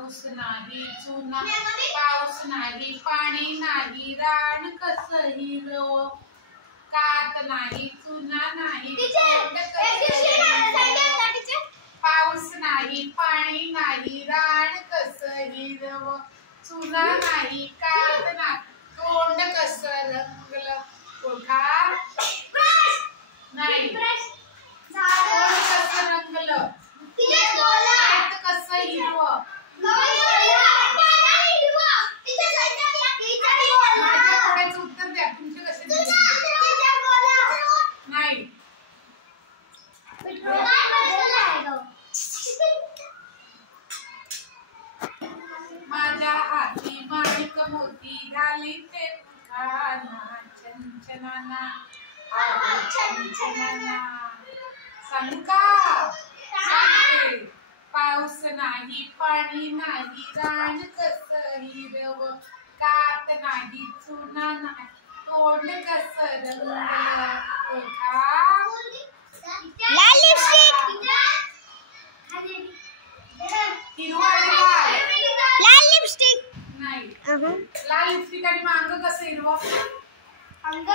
पाऊस नाही चुना पाऊस नाही पाणी नाही रान कसं हिरवं कात नाही चुना नाही पाऊस नाही पाणी नाही रान कसं हिरवं चुना नाही कात नाही तोंड कसं रंगलं ओळखा नाही तोंड कसं रंगलं कात कसं हिरवं माझ्या कोड्याचं उत्तर द्या तुमचे कसे नाही माझ्या हाती माणिक मोती झाली ते खाना छनछनाना छनछनाना सांगू का पाऊस नाही पाणी नाही रान कसं हिरवं कात नाही चुना नाही तोंड कसं रंगलं लाल लिपस्टिक लाल लिपस्टिक नाही लाल लिपस्टिक आणि अंग कसं हिरवं अंग